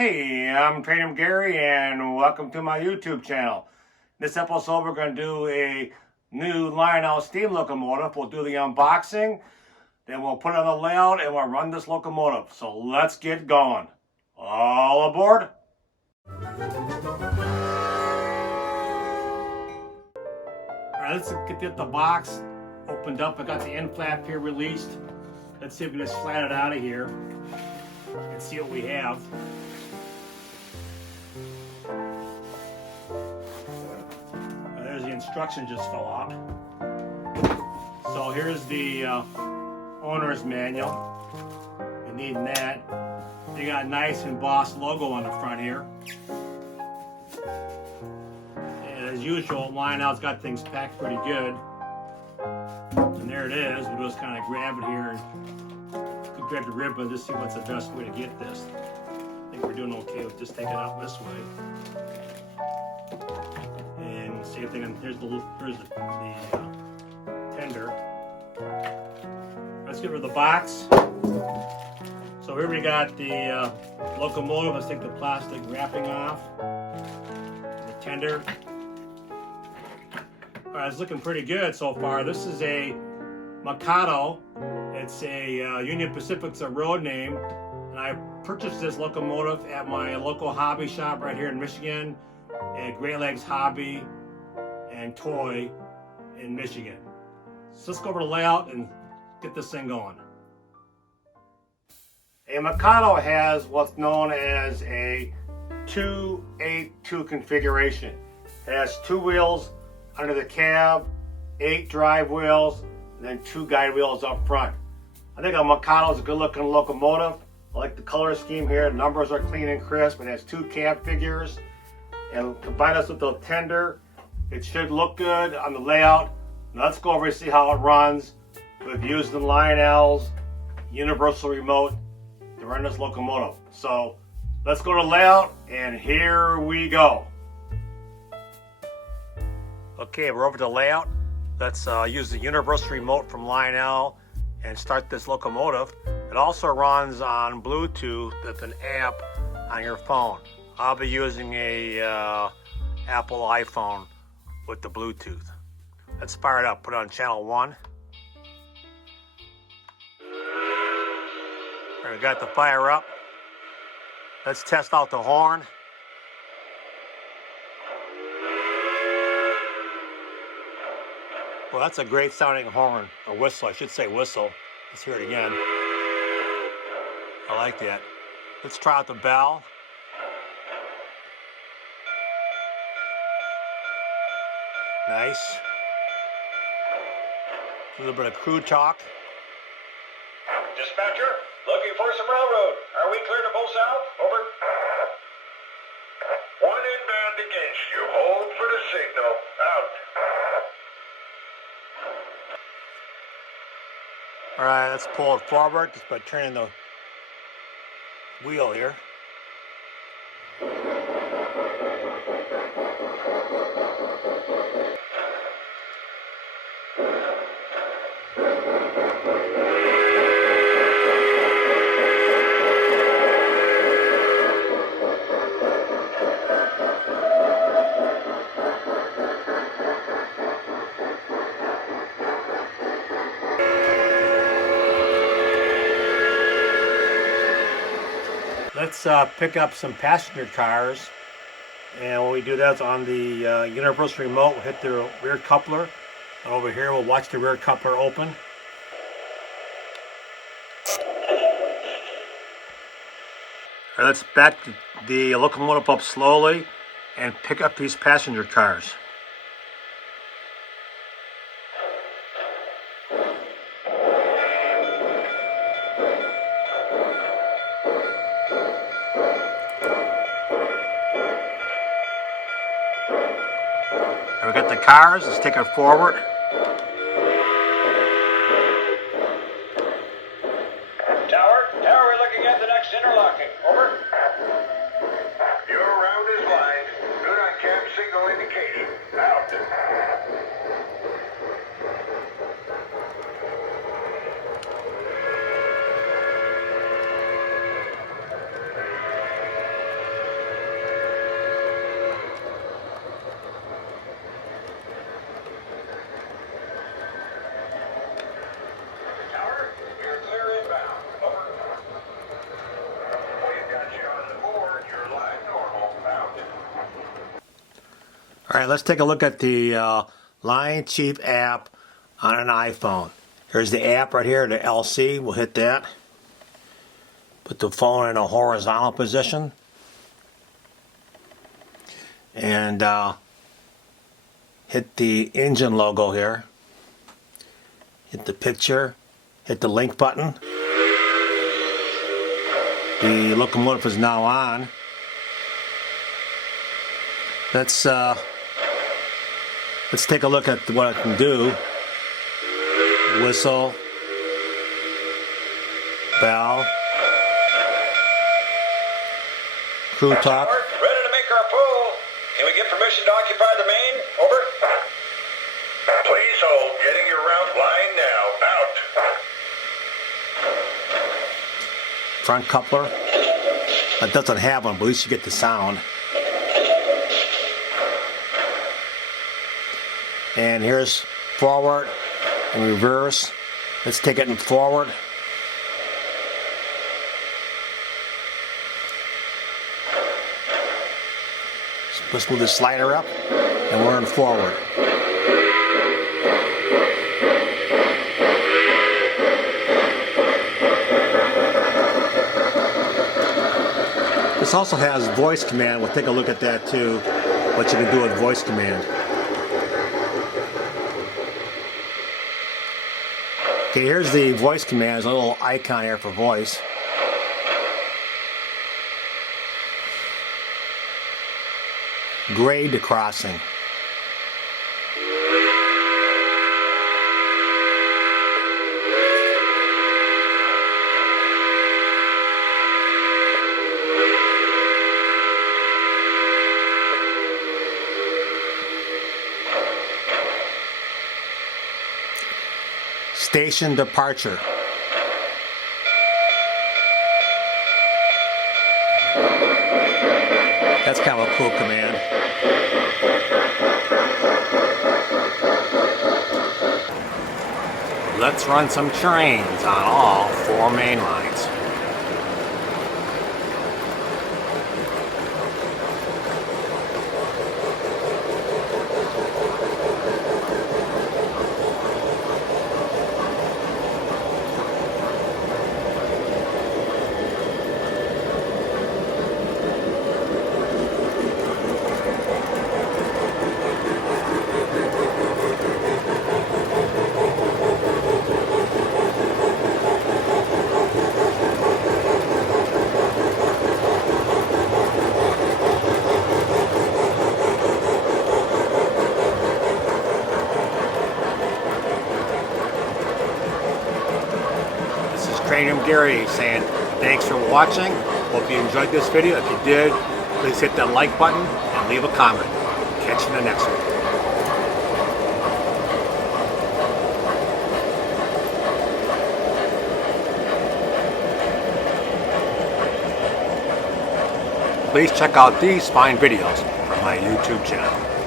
Hey, I'm Trader Gary and welcome to my YouTube channel. This episode we're going to do a new Lionel Steam Locomotive. We'll do the unboxing, then we'll put it on the layout and we'll run this locomotive. So let's get going. All aboard! Alright, let's get the box opened up. I got the end flap here released. Let's see if we can just flat it out of here and see what we have. There's the instructions just fell off. So here's the owner's manual. You need that. You got a nice embossed logo on the front here. And as usual, Lionel's got things packed pretty good. And there it is. We'll just kind of grab it here and grab the ribbon and just see what's the best way to get this. I think we're doing okay with just taking it out this way. And same thing. Here's the tender. Let's get rid of the box. So here we got the locomotive. Let's take the plastic wrapping off. The tender. All right, it's looking pretty good so far. This is a Mikado. It's a Union Pacific's a road name, and I purchased this locomotive at my local hobby shop right here in Michigan, at Great Lakes Hobby and Toy in Michigan. So let's go over the layout and get this thing going. A Mikado has what's known as a 2-8-2 configuration. It has 2 wheels under the cab, 8 drive wheels, and then 2 guide wheels up front. I think a Mikado is a good looking locomotive. I like the color scheme here. The numbers are clean and crisp. It has 2 cab figures. And combine this with the tender, it should look good on the layout. Now let's go over and see how it runs with using Lionel's universal remote to run this locomotive. So let's go to layout, and here we go. Okay, we're over to layout. Let's use the universal remote from Lionel and start this locomotive. It also runs on Bluetooth with an app on your phone. I'll be using a Apple iPhone with the Bluetooth. Let's fire it up, put it on channel 1. All right, we got the fire up. Let's test out the horn. Well, that's a great sounding horn, or whistle, I should say whistle. Let's hear it again. I like that. Let's try out the bell. Nice. A little bit of crew talk. Dispatcher, looking for some railroad. Are we clear to pull south? Over. One inbound against you. Hold for the signal. Out. All right, let's pull it forward just by turning the wheel here. Let's pick up some passenger cars, and when we do that on the universal remote, we'll hit the rear coupler, and over here we'll watch the rear coupler open. All right, let's back the locomotive up slowly and pick up these passenger cars. We got the cars, let's take it forward. Tower, we're looking at the next interlocking. Over. Your route is lined. Good on cab signal indication. Out. Alright, let's take a look at the LionChief app on an iPhone. Here's the app right here, the LC. We'll hit that. Put the phone in a horizontal position. And hit the engine logo here. Hit the picture. Hit the link button. The locomotive is now on. Let's take a look at what it can do. Whistle, bell, crew talk. Tower, ready to make our pull. Can we get permission to occupy the main? Over. Please hold. Getting your route line now. Out. Front coupler. That doesn't have one, but at least you get the sound. And here's forward and reverse. Let's take it in forward. Let's move the slider up, and we're in forward. This also has voice command. We'll take a look at that too, what you can do with voice command. Okay, here's the voice command. There's a little icon here for voice. Grade to crossing. Station departure. That's kind of a cool command. Let's run some trains on all 4 main lines. Trainer Gary saying thanks for watching. Hope you enjoyed this video. If you did, please hit that like button and leave a comment. Catch you in the next one. Please check out these fine videos from my YouTube channel.